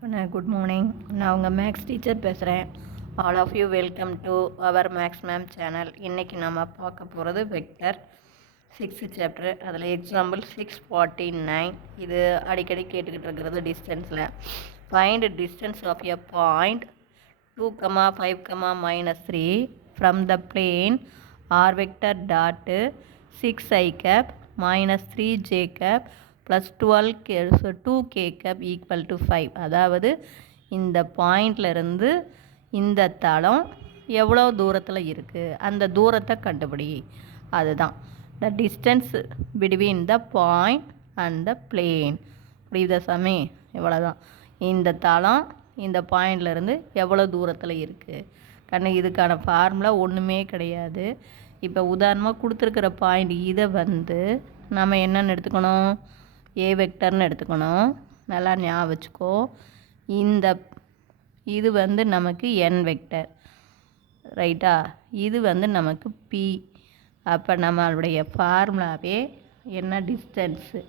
Good morning. நான் உங்கள் maths teacher பேசுகிறேன். All of you welcome to our maths ma'am channel. இன்றைக்கி நம்ம பார்க்க போகிறது வெக்டர் 6th சாப்டர். அதில் எக்ஸாம்பிள் 649. இது அடிக்கடி கேட்டுக்கிட்டு இருக்கிறது டிஸ்டன்ஸில். Find distance of a point 2, 5, -3 from the plane r vector dot 6i cap -3j cap plus 2k cap equal to 5. அதாவது இந்த பாயிண்ட்லேருந்து இந்த தளம் எவ்வளோ தூரத்தில் இருக்குது, அந்த தூரத்தை கண்டுபிடி. அதுதான் the distance between the point and the plane. புரியுதா சாமி? இவ்வளோதான். இந்த தளம் இந்த பாயிண்ட்லேருந்து எவ்வளோ தூரத்தில் இருக்குது கண்ணு. இதுக்கான ஃபார்முலா ஒன்றுமே கிடையாது. இப்போ உதாரணமாக கொடுத்துருக்கிற பாயிண்ட் இதை நம்ம என்னென்னு எடுத்துக்கணும், ஏ வெக்டர்னு எடுத்துக்கணும். நல்லா ஞாபகம் வச்சுக்கோ. இது நமக்கு என் வெக்டர், ரைட்டா? இது நமக்கு பி. அப்போ நம்மளுடைய ஃபார்முலாவே என்ன, டிஸ்டன்ஸு.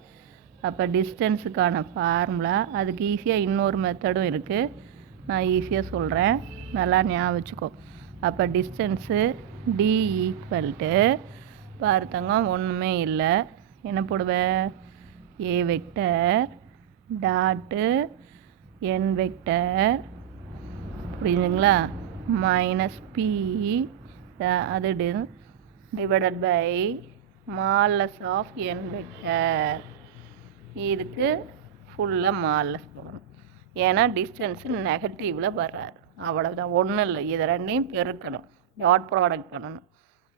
அப்போ டிஸ்டன்ஸுக்கான ஃபார்முலா, அதுக்கு ஈஸியாக இன்னொரு மெத்தடும் இருக்குது, நான் ஈஸியாக சொல்கிறேன், நல்லா ஞாபகம் வச்சுக்கோ. அப்போ டிஸ்டன்ஸு டி ஈக்குவல் டு, பார்த்தங்க ஒன்றுமே இல்லை, என்ன போடுவேன், A vector dot N vector, புரியுதுங்களா, மைனஸ் பி அது divided by modulus of N vector. இதுக்கு ஃபுல்லாக மாலஸ் போடணும், ஏன்னா டிஸ்டன்ஸு நெகட்டிவில் வர்றாரு. அவ்வளோதான், ஒன்றும் இல்லை. இதை ரெண்டையும் பெருக்கணும், டாட் ப்ராடக்ட் பண்ணணும்.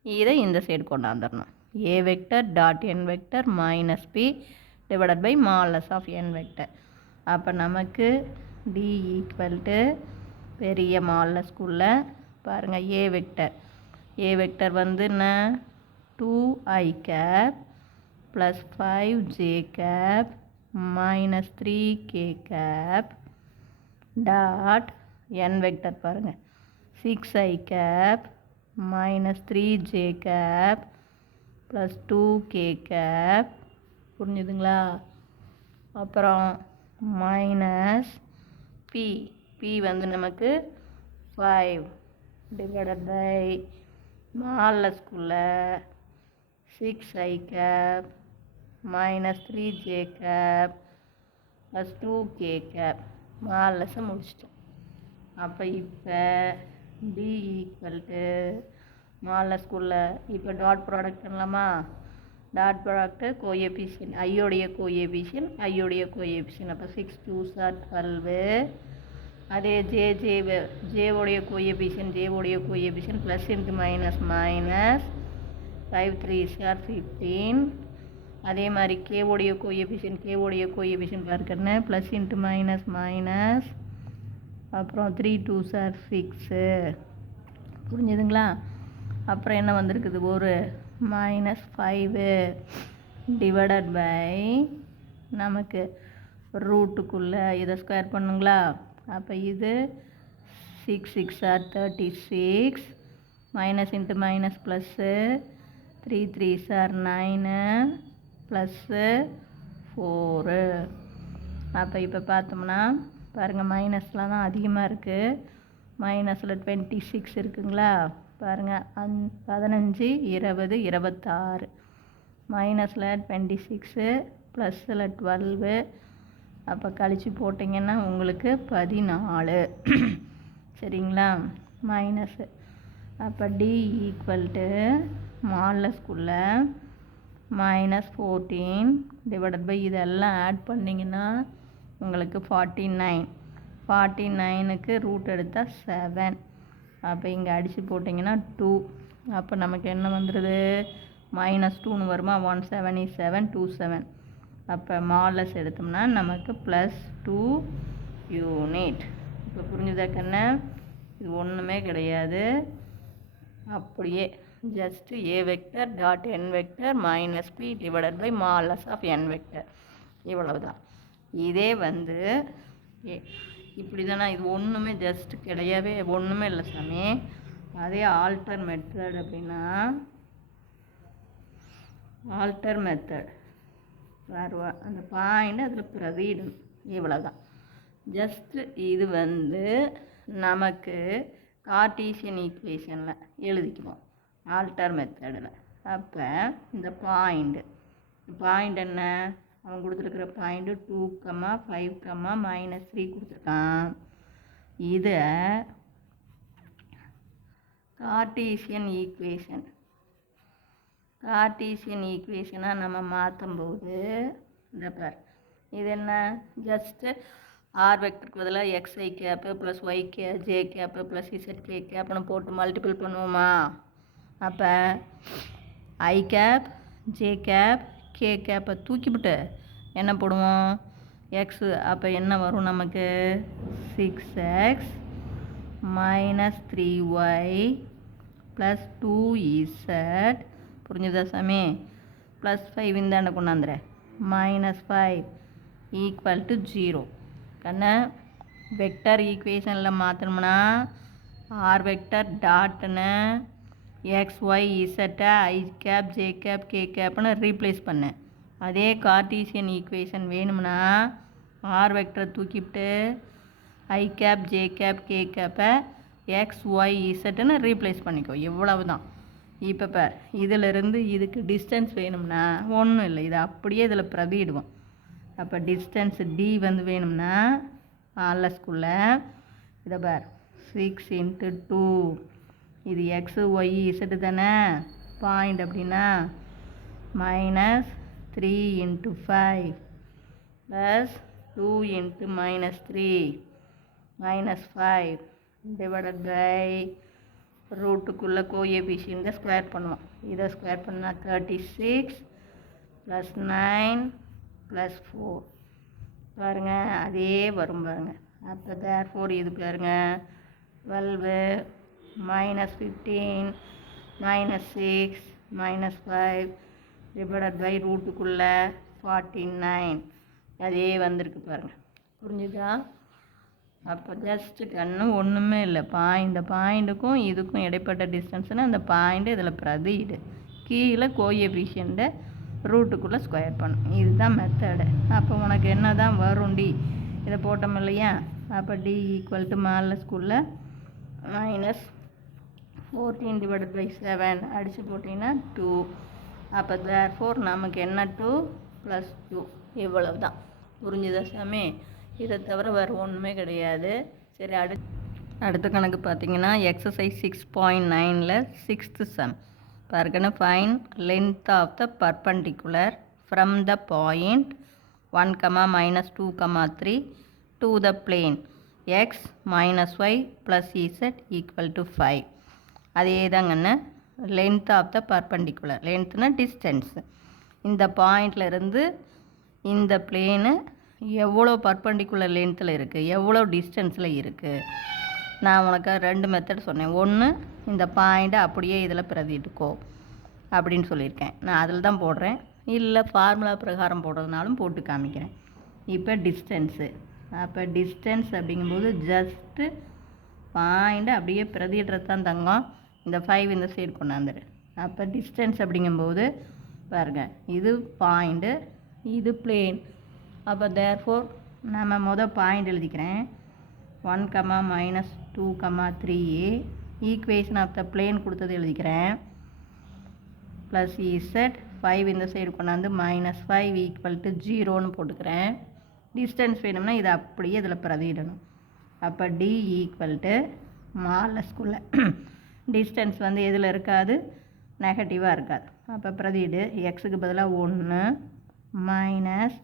இதை இந்த சைடு கொண்டாந்துடணும். A vector dot N vector minus B divided by modulus of N vector. அப்போ நமக்கு டி ஈக்குவல் டு பெரிய மாலஸ்குள்ள பாருங்கள், ஏ வெக்டர் என்ன, 2i cap plus 5j cap -3k cap dot N vector பாருங்கள், 6i cap -3j cap plus 2k cap. புரிஞ்சுதுங்களா? அப்புறம் minus B நமக்கு 5 divided by மாலஸ்குள்ள 6i cap -3j cap plus 2k cap. மாலஸை முடிச்சிட்டோம். அப்போ இப்போ டி ஈக்குவல் டு மாலஸ்குள்ள இப்போ டாட் ப்ராடக்ட் பண்ணலாமா? டாட் ப்ராடக்ட்டு கோஎஃபிஷியன்ட், ஐயோடைய கோஎஃபிஷியன்ட். அப்போ 6 2s are 12. அதே ஜேவோடைய coefficient plus into minus 5 3s are 15. அதே மாதிரி கேவோடைய கோஎஃபிஷியன்ட் பார்க்கறேன்னு ப்ளஸ் இன்ட்டு மைனஸ் அப்புறம் 3 2s are 6. புரிஞ்சுதுங்களா? அப்புறம் என்ன வந்திருக்குது, ஒரு -5 டிவைடட் பை நமக்கு ரூட்டுக்குள்ளே இதை ஸ்கொயர் பண்ணுங்களா? அப்போ இது 6 6 are 36, minus into minus plus 3 3s are 9 plus 4. அப்போ இப்போ பார்த்தோம்னா பாருங்கள், மைனஸ்லாம் தான் அதிகமாக இருக்குது. மைனஸில் 26 இருக்குங்களா? பாருங்கள், 15 20 26, மைனஸில் 26 ப்ளஸில் 12. அப்போ கழித்து போட்டிங்கன்னா உங்களுக்கு 14. சரிங்களா? மைனஸு. அப்போ டி ஈக்குவல் டு மாலஸ்குள்ள -14 டிவைடட் பை இதெல்லாம் ஆட் பண்ணிங்கன்னா உங்களுக்கு 49க்கு ரூட் எடுத்தால் 7. அப்போ இங்கே அடித்து போட்டிங்கன்னா 2. அப்போ நமக்கு என்ன வந்துடுது, -2ன்னு வருமா? 1 7 is 7 2 7. அப்போ மாலஸ் எடுத்தோம்னா நமக்கு +2 யூனிட். இப்போ புரிஞ்சுதா கண்ணு? இது ஒன்றுமே கிடையாது, அப்படியே just A vector dot N vector minus B divided by modulus of N vector, இவ்வளவுதான். இதே இப்படி தானே, இது ஒன்றுமே ஜஸ்ட் கிடையவே ஒன்றுமே இல்லை சாமி. அதே ஆல்டர் மெத்தட் அப்படின்னா, வேறு அந்த பாயிண்ட் அதில் பிரதியிடணும், இவ்வளோதான். ஜஸ்ட்டு இது வந்து நமக்கு கார்ட்டீசியன் ஈக்குவேஷனில் எழுதிக்குவோம் ஆல்டர் மெத்தடில். அப்போ இந்த பாயிண்ட் என்ன, அவன் கொடுத்துருக்குற பாயிண்ட்டு 2, 5, -3 கொடுத்துருக்கான். இதை கார்ட்டீசியன் ஈக்குவேஷனாக நம்ம மாற்றும் போது இந்த பார், இது என்ன, ஜஸ்ட்டு ஆர் வெக்டருக்கு பதிலாக x i cap plus y j cap plus z k கேப்னு போட்டு மல்டிபிள் பண்ணுவோமா. அப்போ i cap j cap k கேப்பை தூக்கிவிட்டு என்ன போடுவோம், எக்ஸு. அப்போ என்ன வரும் நமக்கு, 6x - 3y ப்ளஸ் 2z, புரிஞ்சுதா சாமி, ப்ளஸ் 5 இந்தாண்ட கொண்டாந்துறேன், -5 ஈக்குவல் டு 0. கண்ணா வெக்டர் ஈக்குவேஷனில் மாற்றணும்னா ஆர் வெக்டர் டாட்னு எக்ஸ் ஒய் இசட்டை i cap j cap k கேப்னு ரீப்ளேஸ் பண்ணேன். அதே கார்ட்டீசியன் ஈக்குவேஷன் வேணும்னா ஆர் வெக்டரை தூக்கிவிட்டு i cap j cap k கேப்பை எக்ஸ் ஒய் இசட்டுன்னு ரீப்ளேஸ் பண்ணிக்கோ, இவ்வளவு தான். இப்போ பார், இதிலிருந்து இதுக்கு டிஸ்டன்ஸ் வேணும்னா ஒன்றும் இல்லை, இதை அப்படியே இதில் பிரதியிடுவோம். அப்போ டிஸ்டன்ஸ் டி வந்து வேணும்னா ஆர்எஸ்குள்ளே இதை பார், 6 × 2, இது எக்ஸு ஒய் இசட்டு தானே பாயிண்ட், அப்படின்னா -3 × 5 ப்ளஸ் 2 × -3 -5 டிவைடட் பை ரூட்டுக்குள்ளே கோஎஃபிஷியன்ட்டை ஸ்கொயர் பண்ணுவோம். இதை ஸ்கொயர் பண்ணால் 36 + 9 + 4 பாருங்கள், அதே வரும் பாருங்கள். அப்போ தேர்ஃபோர் இது பாருங்கள் 12 -15 -6 -5 டிவைடட் பை ரூட்டுக்குள்ளே 49 அதே வந்திருக்கு பாருங்கள், புரிஞ்சுதா. அப்போ ஜஸ்ட்டு கண்ணு ஒன்றுமே இல்லை, இந்த பாயிண்ட்டுக்கும் இதுக்கும் இடைப்பட்ட டிஸ்டன்ஸ்னால் அந்த பாயிண்ட்டு இதில் பிரதியிடு, கீழே கோஎஃபிஷியன்ட்டை ரூட்டுக்குள்ளே ஸ்கொயர் பண்ணும். இதுதான் மெத்தடு. அப்போ உனக்கு என்ன தான் வரும், டி இதை போட்டோம் இல்லையா. அப்போ டி ஈக்குவல் டு ஸ்கூலில் -14/7 அடித்து போட்டிங்கன்னா 2. அப்போ தேர்ஃபோர் நமக்கு என்ன 2 + 2 இவ்வளவு தான். புரிஞ்சுதா சாமி. இதை தவிர வேறு ஒன்றுமே கிடையாது. சரி, அடுத்த கணக்கு பார்த்தீங்கன்னா எக்ஸசைஸ் 6.9ல் 6th சம் பாருங்கன்னு, find length of the perpendicular from the point 1, -2, 3 to the plane x -y + z = 5. அதே தாங்கன்னு, லென்த் ஆஃப் த பர்பண்டிகுலர், லென்த்னா டிஸ்டன்ஸ், இந்த பாயிண்டில் இருந்து இந்த பிளேனு எவ்வளோ பர்பண்டிகுலர் லென்த்தில் இருக்குது, எவ்வளோ டிஸ்டன்ஸில் இருக்குது. நான் உனக்கு 2 மெத்தட் சொன்னேன். ஒன்று, இந்த பாயிண்ட்டை அப்படியே இதில் பிரதிட்டுக்கோ அப்படின்னு சொல்லியிருக்கேன், நான் அதில் தான் போடுறேன். இல்லை ஃபார்முலா பிரகாரம் போடுறதுனாலும் போட்டு காமிக்கிறேன். இப்போ டிஸ்டன்ஸு, அப்போ டிஸ்டன்ஸ் அப்படிங்கும்போது ஜஸ்ட்டு பாயிண்ட்டை அப்படியே பிரதிடுறது தான் தங்கம். இந்த 5 இந்த சைடு கொண்டாந்துரு. அப்போ டிஸ்டன்ஸ் அப்படிங்கும்போது பாருங்கள், இது பாயிண்ட்டு, இது பிளேன். அப்போ தேர்ஃபோர் நம்ம பாயிண்ட் எழுதிக்கிறேன். 1, -2, 3 ஈக்குவேஷன் ஆஃப் த பிளேன் கொடுத்தது எழுதிக்கிறேன். ப்ளஸ் இசட் 5 இந்த சைடு கொண்டாந்து -5 = 0ன்னு போட்டுக்கிறேன். டிஸ்டன்ஸ் வேணும்னா இதை அப்படியே இதில் பிரதியிடணும். அப்போ டி ஈக்குவல் டு ஸ்கூல்ல டிஸ்டன்ஸ் வந்து எதில் இருக்காது, நெகட்டிவாக இருக்காது. அப்போ பிரதியிடு. எக்ஸுக்கு பதிலாக 1 மைனஸ்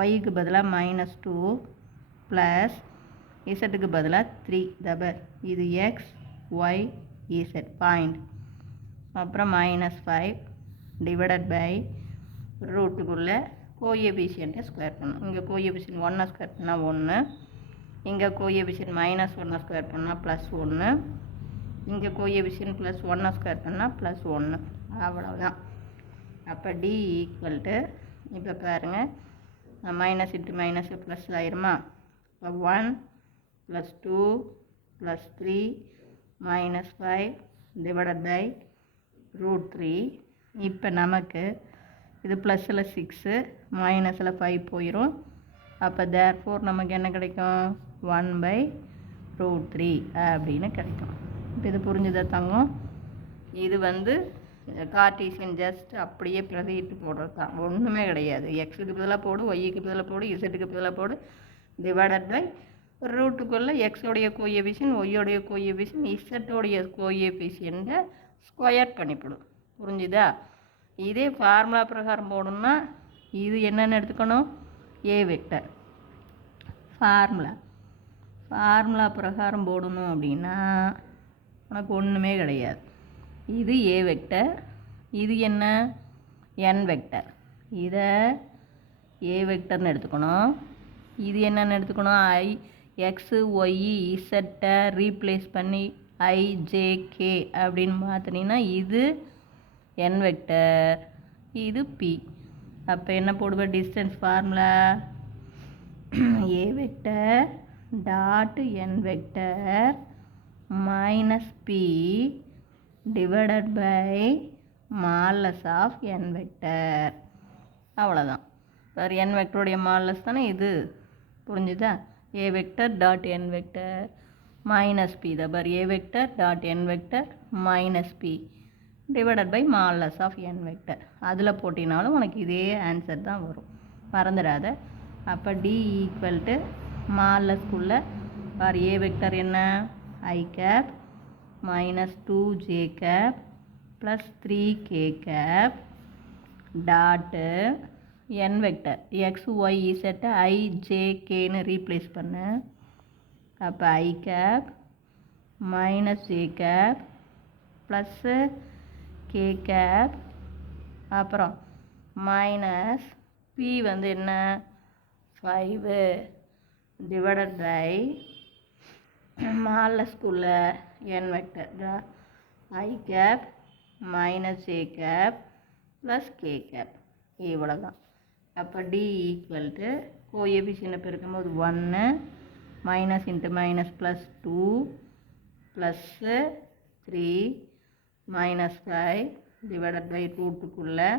ஒய்க்கு பதிலாக -2 ப்ளஸ் இசட்டுக்கு பதிலாக 3 தபர், இது எக்ஸ் ஒய் இசட் பாயிண்ட். அப்புறம் -5 டிவைடட் பை ரூட்டுக்குள்ளே கோஎஃபிஷியன்ட்டை ஸ்கொயர் பண்ணணும். இங்கே கோஎஃபிஷியன்ட் 1 ஸ்கொயர் பண்ணால் 1, இங்கே கோஎஃபிஷியன்ட் -1 ஸ்கொயர் பண்ணால் +1, இங்கே கோஎஃபிஷியன்ட் +1 ஸ்கொயர் பண்ணால் +1, அவ்வளோதான். அப்போ டி ஈக்குவல் டு, இப்போ பாருங்கள், மைனஸ் இன்ட்டு மைனஸ் ப்ளஸ் ஆயிருமா. இப்போ 1 + 2 + 3 -5 டிவைடட் பை √3. இப்போ நமக்கு இது ப்ளஸில் 6 மைனஸில் 5 போயிடும். அப்போ தேர்ஃபோர் நமக்கு என்ன கிடைக்கும் 1/√3 அப்படின்னு கிடைக்கும். இப்போ இது புரிஞ்சுதா தங்கம்? இது வந்து கார்ட்டீசியன் ஜஸ்ட் அப்படியே பிரதிட்டு போடுறது தான், ஒன்றுமே கிடையாது. எக்ஸுக்கு பதிலாக போடு, ஒய்க்கு பதிலாக போடு, இசட்டுக்கு பதிலாக போடு, டிவைடட் பை ரூட்டுக்குள்ளே எக்ஸோடைய கோஎஃபிஷியன்ட், ஒய்யோடைய கோஎஃபிஷியன்ட், இசட்டோடைய கோஎஃபிஷியன்ட்டை ஸ்கொயர் பண்ணிவிடும். புரிஞ்சுதா? இதே ஃபார்முலா பிரகாரம் போடணும்னா இது என்னென்னு எடுத்துக்கணும், ஏ வெக்டர். ஃபார்முலா பிரகாரம் போடணும் அப்படின்னா உனக்கு ஒன்றுமே கிடையாது. இது ஏ வெக்டர், இது என்ன என் வெக்டர். இதை ஏ வெக்டர்னு எடுத்துக்கணும். இது என்னென்னு எடுத்துக்கணும், எக்ஸு ஒய் இசட்டை ரீப்ளேஸ் பண்ணி ஐஜேகே அப்படின்னு மாற்றினீங்கன்னா இது என் வெக்டர், இது பி. அப்போ என்ன போடுவேன், distance formula A vector dot N vector minus B divided by modulus of N vector. அவ்வளோதான். வேறு என் வெக்டருடைய மாலஸ் தானே இது. புரிஞ்சுதா? A vector dot N vector minus B தபர் A vector dot N vector minus B divided by modulus of N vector. அதில் போட்டினாலும் உனக்கு இதே ஆன்சர் தான் வரும், மறந்துடாத. அப்போ டி ஈக்குவல் டு மாலஸ்குள்ளே ஃபார் ஏ வெக்டர் என்ன i cap minus 2j cap plus 3k cap dot N vector x y இசட்டை ஐஜேகேன்னு ரீப்ளேஸ் பண்ணு. அப்போ i cap minus j cap plus k cap அப்புறம் மைனஸ் பி வந்து என்ன 5 டிவைடட் பை மாலஸ்குள்ள N vector i cap minus j cap plus k cap. இவ்வளோ தான். அப்போ டி ஈக்குவல் டு கோஎஃபிஷியன்ட்டை பெருக்கும்போது 1 minus into minus plus 2 plus 3 minus 5 divided by ரூட்டுக்குள்ளே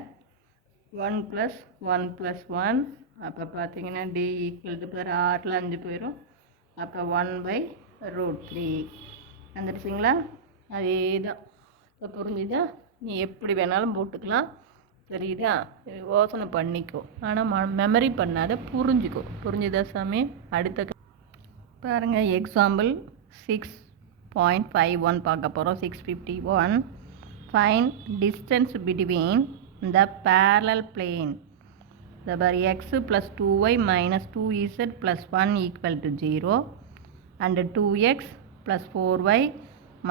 1 ப்ளஸ் 1 ப்ளஸ் 1. அப்போ பார்த்தீங்கன்னா டி ஈக்குவல் டு பேர் 6ல் 5 போயிடும். அப்போ 1/√3 வந்துடுச்சிங்களா? அதே தான். இப்போ புரிஞ்சுதா? நீ எப்படி வேணாலும் போட்டுக்கலாம், சரிதா? யோசனை பண்ணிக்கோ, ஆனால் மெமரி பண்ணாத, புரிஞ்சுக்கோ. புரிஞ்சுதா சாமி? அடுத்த பாருங்கள், எக்ஸாம்பிள் 6.51 பார்க்க போகிறோம். 651 find distance between the parallel plane the bar x plus 2y minus 2z plus 1 equal to 0 and 2x plus 4y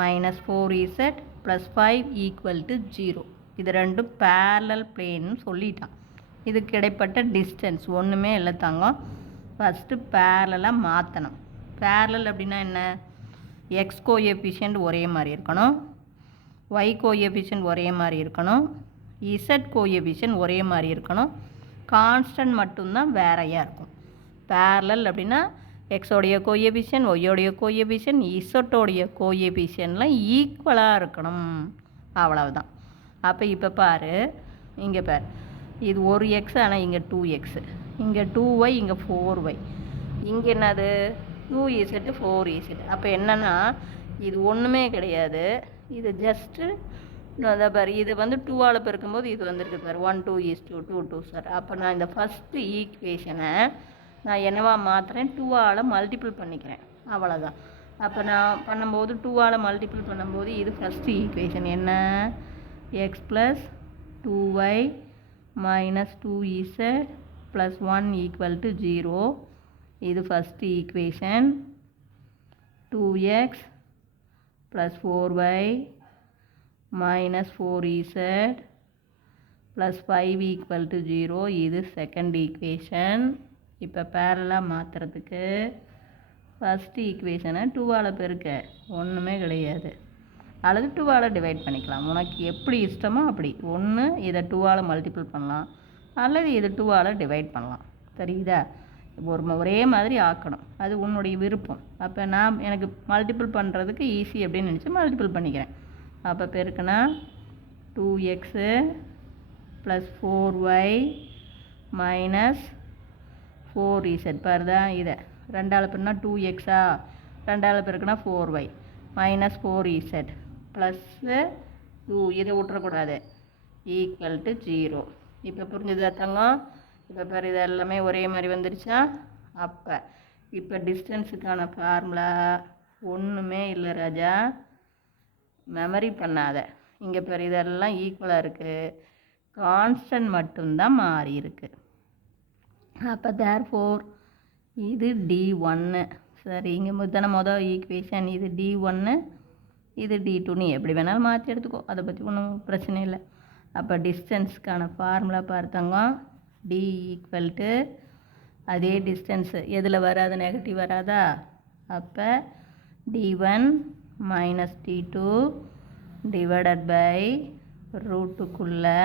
minus 4z plus 5 equal to 0. இது ரெண்டும் parallel plane சொல்லிட்டான். இதுக்கு இடைப்பட்ட டிஸ்டன்ஸ் ஒன்றுமே இல்லை தங்கம். ஃபஸ்ட்டு பேரலாக மாற்றணும். பேரலல் அப்படின்னா என்ன, எக்ஸ் கோஎஃபிஷியன்ட் ஒரே மாதிரி இருக்கணும், ஒய் கோஎஃபிஷியன்ட் ஒரே மாதிரி இருக்கணும், இசட் கோஎஃபிஷியன்ட் ஒரே மாதிரி இருக்கணும், கான்ஸ்டன்ட் மட்டும்தான் வேறையாக இருக்கும். பேரலல் அப்படின்னா எக்ஸோடைய கோஎஃபிஷியன்ட், ஒய்யோடைய கோஎஃபிஷியன்ட், இசட்டோடைய கோஎஃபிஷியன்ட்லாம் ஈக்குவலாக இருக்கணும். அவ்வளவுதான். அப்போ இப்போ பாரு, இங்கே பாரு, இது ஒரு எக்ஸ், ஆனால் இங்கே 2x, இங்கே 2y, இங்கே 4y, இங்கே என்னது 2z 4z. அப்போ என்னென்னா இது ஒன்றுமே கிடையாது, இது ஜஸ்ட்டு அதை பாரு, இது வந்து 2ஆல் பெருக்கும்போது இது வந்துருக்கு பாரு 1 2 is 2 2 2 சார். அப்போ நான் இந்த ஃபஸ்ட்டு ஈக்குவேஷனை நான் என்னவா மாற்றுறேன், 2ஆல் மல்டிபிள் பண்ணிக்கிறேன். அவ்வளோதான். அப்போ நான் பண்ணும்போது 2ஆல் மல்டிபிள் பண்ணும்போது இது ஃபஸ்ட்டு ஈக்குவேஷன் என்ன, X plus 2y minus 2z plus 1 equal to 0. இது first equation. 2x plus 4y minus 4z plus 5 equal to 0. இது செகண்ட் ஈக்குவேஷன். இப்போ பேரலாக மாற்றுறதுக்கு ஃபஸ்ட் ஈக்குவேஷனை 2ஆல் பெருக்க ஒன்றுமே கிடையாது, அல்லது 2ஆல் டிவைட் பண்ணிக்கலாம். உனக்கு எப்படி இஷ்டமோ அப்படி. ஒன்று இதை 2ஆல் மல்டிபிள் பண்ணலாம், அல்லது இது 2ஆல் டிவைட் பண்ணலாம். சரிதா? ஒரே மாதிரி ஆக்கணும், அது உன்னுடைய விருப்பம். அப்போ நான் எனக்கு மல்டிபிள் பண்ணுறதுக்கு ஈஸி அப்படின்னு நினச்சி மல்டிபிள் பண்ணிக்கிறேன். அப்போ பெருக்குனா 2x plus 4y minus 4z பாருதா இதை 2ஆல் பெருக்குனா 2xஆ 2ஆல் பெருக்குனா 4y மைனஸ் 4z ப்ளஸ்ஸு 2 இதை விட்டுறக்கூடாது ஈக்குவல் டு 0. இப்போ புரிஞ்சுதா தங்கம்? இப்போ பாரு இது எல்லாமே ஒரே மாதிரி வந்துருச்சா? அப்போ இப்போ டிஸ்டன்ஸுக்கான ஃபார்முலா ஒன்றுமே இல்லை ராஜா, மெமரி பண்ணாத. இங்கே பாரு இதெல்லாம் ஈக்குவலாக இருக்குது, கான்ஸ்டன்ட் மட்டும்தான் மாறி இருக்கு. அப்போ தேர்ஃபோர் இது D1. சரி, இங்கே மொதல் ஈக்குவேஷன் இது D1, இது D2. எப்படி வேணாலும் மாற்றி எடுத்துக்கோ, அதை பற்றி ஒன்றும் பிரச்சனை இல்லை. அப்போ டிஸ்டன்ஸுக்கான ஃபார்முலா பார்த்தாங்க, D ஈக்குவல் டு அதே டிஸ்டன்ஸு எதில் வராது, நெகட்டிவ் வராதா? அப்போ D1 minus D2 divided by ரூட்டுக்குள்ளே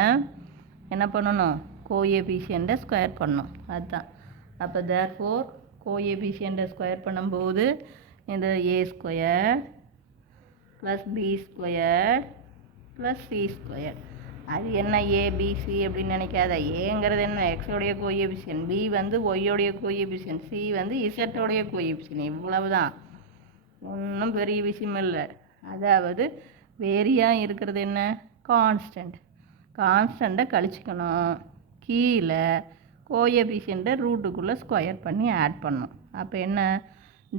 என்ன பண்ணணும், கோஎஃபிஷியண்ட்டை ஸ்கொயர் பண்ணணும், அதுதான். அப்போ தேர்ஃபோர் கோஎஃபிஷியண்ட்டை ஸ்கொயர் பண்ணும்போது இந்த a square plus b square plus c square. அது என்ன ஏபிசி அப்படின்னு நினைக்காத. ஏங்கிறது என்ன, எக்ஸோடைய கோஎஃபிஷியன்ட், பி வந்து ஒய்யோடைய கோஎஃபிஷியன்ட், சி வந்து இசட்டோடைய கோஎஃபிஷியன்ட். இவ்வளவுதான், ஒன்றும் பெரிய விஷயம் இல்லை. அதாவது வேரியாக இருக்கிறது என்ன, கான்ஸ்டன்ட். கான்ஸ்டண்ட்டை கழிச்சிக்கணும், கீழே கோஎஃபிஷியண்ட்டை ரூட்டுக்குள்ளே ஸ்கொயர் பண்ணி ஆட் பண்ணணும். அப்போ என்ன,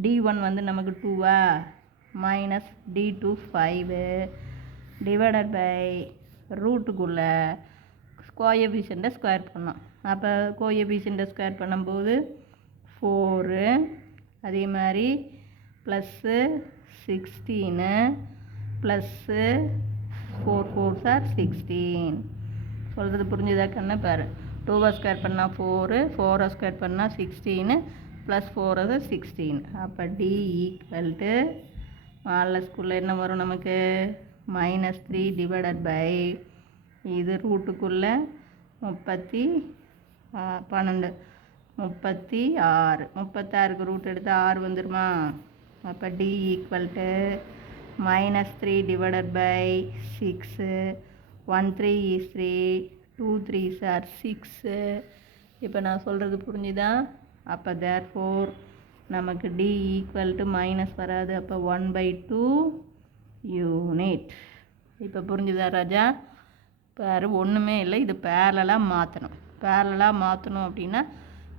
D1 வந்து நமக்கு 2 மைனஸ் D2 5 டிவைடட் பை ரூட்டுக்குள்ளே கோஎஃபிஷியண்ட்டை ஸ்கொயர் பண்ணோம். அப்போ கோஎஃபிஷியண்ட்டை ஸ்கொயர் பண்ணும்போது 4, அதே மாதிரி ப்ளஸ்ஸு 16 ப்ளஸ்ஸு 4 4s are 16. சொல்கிறது புரிஞ்சுதா கண்ணு? பாரு, 2 ஸ்கொயர் பண்ணால் 4, 4 ஸ்கொயர் பண்ணால் 16 ப்ளஸ் 4 16. அப்போ D ஈக்குவல் டு மாலஸ்குள்ளே என்ன வரும் நமக்கு, -3 டிவைடட் பை இது ரூட்டுக்குள்ளே 12 36. 36க்கு ரூட் எடுத்தால் 6 வந்துடுமா? அப்போ D equal to -3 divided by 6. 1 3 is 3, 2 3s are 6. இப்போ நான் சொல்கிறது புரிஞ்சுதா? அப்போ தேர்ஃபோர் நமக்கு D ஈக்குவல் டு மைனஸ் வராது, அப்போ 1/2 யூனிட். இப்போ புரிஞ்சுதா ராஜா? பாரு, ஒன்றுமே இல்லை, இது பேரலாக மாற்றணும். பேரலாக மாற்றணும் அப்படின்னா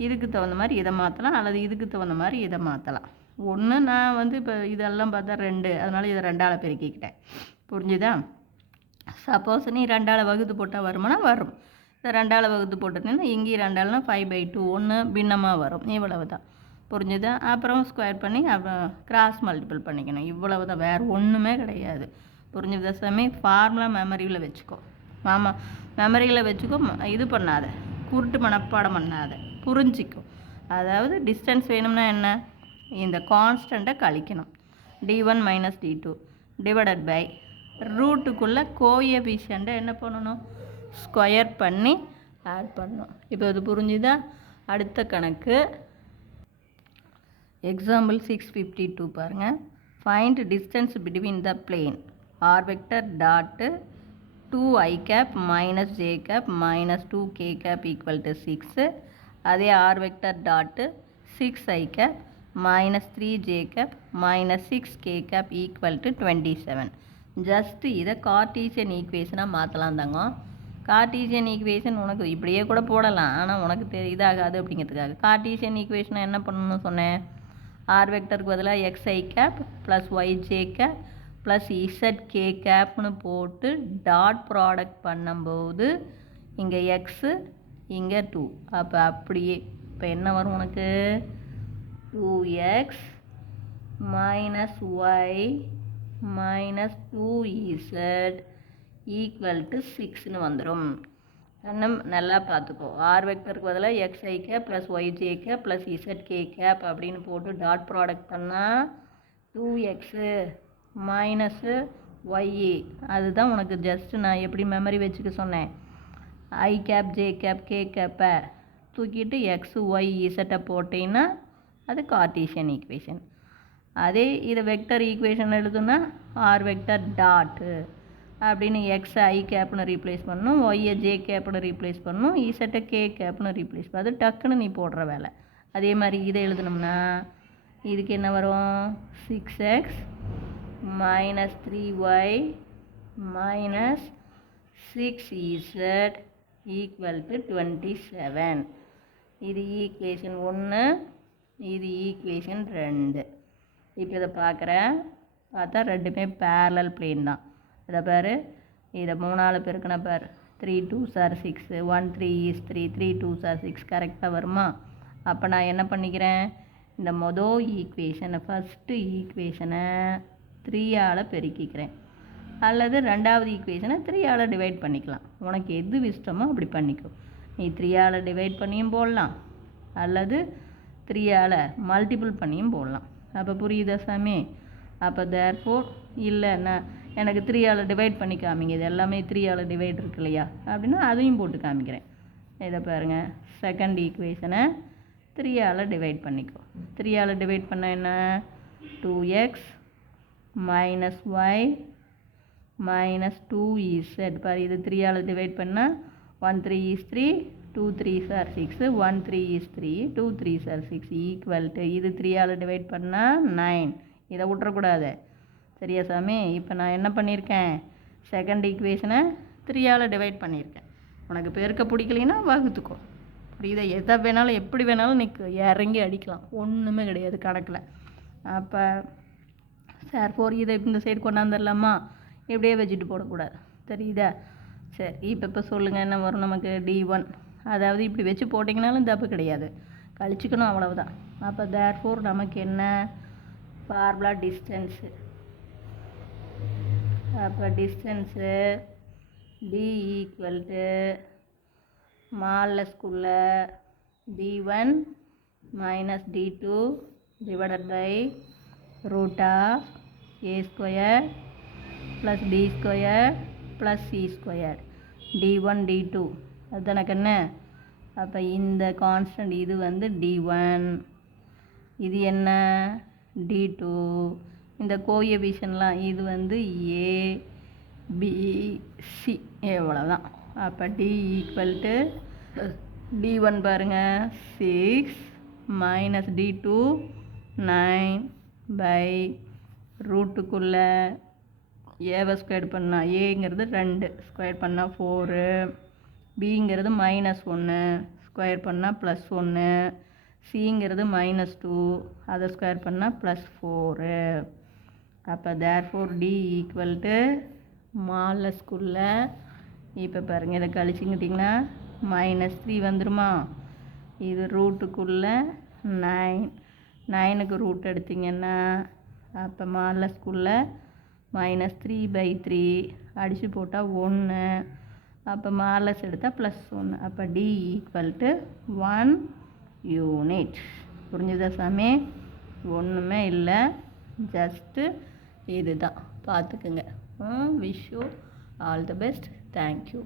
இதுக்கு தகுந்த மாதிரி இதை மாற்றலாம், அல்லது இதுக்கு தகுந்த மாதிரி இதை மாற்றலாம். ஒன்று நான் வந்து இப்போ இதெல்லாம் பார்த்தா 2, அதனால் இதை 2ஆல் பெருக்கிக்கிட்டேன். புரிஞ்சுதா? சப்போஸ் நீ 2ஆல் வகுத்து போட்டால் வருமானா வரும். இந்த 2ஆல் வகுத்து போட்டுட்டீங்கன்னா இங்கேயும் 2ஆல்னா 5/2 ஒன்று பின்னமாக வரும். இவ்வளவு தான். புரிஞ்சுதா? அப்புறம் ஸ்கொயர் பண்ணி அப்புறம் கிராஸ் மல்டிபிள் பண்ணிக்கணும். இவ்வளவு தான், வேறு ஒன்றுமே கிடையாது. புரிஞ்சுதா சாமி? ஃபார்முலா மெமரியில் வச்சுக்கோ. ஆமாம், மெமரியில் வச்சுக்கோ, இது பண்ணாத, குருட்டு மனப்பாடம் பண்ணாத, புரிஞ்சிக்கும். அதாவது டிஸ்டன்ஸ் வேணும்னா என்ன, இந்த கான்ஸ்டண்ட்டை கழிக்கணும். D1 minus D2 divided by ரூட்டுக்குள்ளே கோஎஃபிஷியண்ட்டை என்ன பண்ணணும், ஸ்கொயர் பண்ணி ஆட் பண்ணணும். இப்போ இது புரிஞ்சுதா? அடுத்த கணக்கு எக்ஸாம்பிள் 652 பாருங்கள். Find distance between the plane r vector dot 2i cap minus j cap minus 2k cap equal to 6. அதே r vector dot 6i cap minus 3j cap minus 6k cap equal to 27. Just இதை Cartesian ஈக்குவேஷனாக மாற்றலாம் தாங்க. Cartesian equation உனக்கு இப்படியே கூட போடலாம், ஆனால் உனக்கு இதாகாது அப்படிங்கிறதுக்காக கார்ட்டீசியன் ஈக்குவேஷனை என்ன பண்ணணும்னு சொன்னேன், ஆர் வெக்டருக்கு பதிலாக xi cap plus yj cap plus ZK கேப்னு போட்டு டாட் ப்ராடக்ட் பண்ணும்போது இங்கே எக்ஸு இங்கே 2. அப்போ அப்படியே இப்போ என்ன வரும் உனக்கு, 2x minus y minus 2z equal to 6ன்னு வந்துடும். இன்னும் நல்லா பார்த்துக்கோ. ஆர் வெக்டருக்கு பதிலாக xi cap plus yj cap plus ZK cap அப்படின்னு போட்டு டாட் ப்ராடக்ட் பண்ணால் 2x மைனஸு ஒய்ஏ. அதுதான் உனக்கு ஜஸ்ட்டு நான் எப்படி மெமரி வச்சுக்க சொன்னேன். ஐ கேப் ஜே கேப் கே கேப்பை தூக்கிட்டு எக்ஸு ஒய் இசட்டை போட்டிங்கன்னா அது கார்ட்டீசியன் ஈக்குவேஷன். அதே இதை வெக்டர் ஈக்குவேஷன் எழுதுனா ஆர் வெக்டர் டாட்டு அப்படின்னு எக்ஸை ஐ கேப்னு ரீப்ளேஸ் பண்ணணும், ஒய்யை ஜே கேப்னு ரீப்ளேஸ் பண்ணணும், இசட்டை கே கேப்னு ரீப்ளேஸ் பண்ணணும். அது டக்குன்னு நீ போடுற வேலை. அதே மாதிரி இதை எழுதணும்னா இதுக்கு என்ன வரும் 6x minus 3y minus 6z equal to 27. இது ஈக்குவேஷன் 1, இது ஈக்குவேஷன் 2. இப்போ இதை பார்த்தா ரெண்டுமே பேரலல் பிளேன் தான். இதை பாரு, இதை 3ஆல் பெருக்கின பாரு, 3 2s are 6, 1 3 is 3, 3 2s are 6 கரெக்டாக வருமா? அப்போ நான் என்ன பண்ணிக்கிறேன், இந்த மொதல் ஈக்குவேஷனை ஃபஸ்ட்டு ஈக்குவேஷனை 3ஆல் பெருக்கிக்கிறேன், அல்லது ரெண்டாவது ஈக்குவேஷனை 3ஆல் டிவைட் பண்ணிக்கலாம். உனக்கு எது இஷ்டமோ அப்படி பண்ணிக்கோ. நீ 3ஆல் டிவைட் பண்ணியும் போடலாம், அல்லது 3ஆல் மல்டிபிள் பண்ணியும் போடலாம். அப்போ புரியுதா சாமி? அப்போ தேர்ஃபோர் இல்லை, நான் எனக்கு 3ஆல் டிவைட் பண்ணி காமிங்க, இது எல்லாமே 3ஆல் டிவைட் இருக்கு இல்லையா அப்படின்னா அதையும் போட்டு காமிக்கிறேன். இதை பாருங்கள், செகண்ட் ஈக்குவேஷனை 3ஆல் டிவைட் பண்ணிக்கோ. 3ஆல் டிவைட் பண்ணால் என்ன, 2x minus y minus 2z. பாரு, இது 3ஆல் டிவைட் பண்ணால் 1 3 is 3, 2 3s are 6, 1 3 is 3, 2 3s are 6 equal to இது 3ஆல் டிவைட் பண்ணால் 9. இதை விட்றக்கூடாது, சரியா சாமி? இப்போ நான் என்ன பண்ணியிருக்கேன், செகண்ட் ஈக்குவேஷனை 3ஆல் டிவைட் பண்ணியிருக்கேன். உனக்கு பெருக்க பிடிக்கலைன்னா வகுத்துக்கோ, புரியுதா? எதை வேணாலும் எப்படி வேணாலும் நீ இறங்கி அடிக்கலாம், ஒன்றுமே கிடையாது கணக்கில். அப்போ சார் இதை இந்த சைடு கொண்டாந்துடலாமா? இப்படியே வச்சுட்டு போடக்கூடாது, தெரியுதா? சரி, இப்போ சொல்லுங்கள் என்ன வரும் நமக்கு, D1. அதாவது இப்படி வச்சு போட்டிங்கனாலும் தப்பு கிடையாது, கழிச்சிக்கணும், அவ்வளவுதான். அப்போ தேர்ஃபோர் நமக்கு என்ன ஃபார்முலா, டிஸ்டன்ஸு. அப்போ டிஸ்டன்ஸு D ஈக்குவல் டு மாலஸ்குள்ள D1 minus D2 divided by root of a square plus d square plus c square. D1 D2 அது எனக்கு என்ன? அப்போ இந்த கான்ஸ்டன்ட் இது வந்து D1, இது என்ன D2, இந்த கோஎஃபிஷியன்ட்லாம் இது வந்து A B C, எவ்வளோதான். அப்போ D ஈக்குவல் டு D1 பாருங்கள் 6 minus D2 9 பை ரூட்டுக்குள்ளே ஏவை ஸ்கொயர் பண்ணால் ஏங்கிறது 2 ஸ்கொயர் பண்ணால் 4, பிங்கிறது -1 ஸ்கொயர் பண்ணால் +1, சிங்கிறது -2 அதை ஸ்கொயர் பண்ணால் +4. அப்போ தேர்ஃபோர் D ஈக்குவல் டு மாலஸ்குள்ள, இப்போ பாருங்கள் இதை கழிச்சுக்கிட்டிங்கன்னா -3 வந்துடுமா? இது ரூட்டுக்குள்ளே 9, 9க்கு ரூட் எடுத்திங்கன்னா அப்போ மாலஸ்குள்ளே -3/3 அடித்து போட்டால் 1, அப்போ மாலஸ் எடுத்தால் +1. அப்போ D ஈக்குவல் டு 1 யூனிட். புரிஞ்சுதா சாமி? ஒன்றுமே இல்லை, ஜஸ்ட்டு இது தான், பார்த்துக்குங்க. Wish you all the best. Thank you.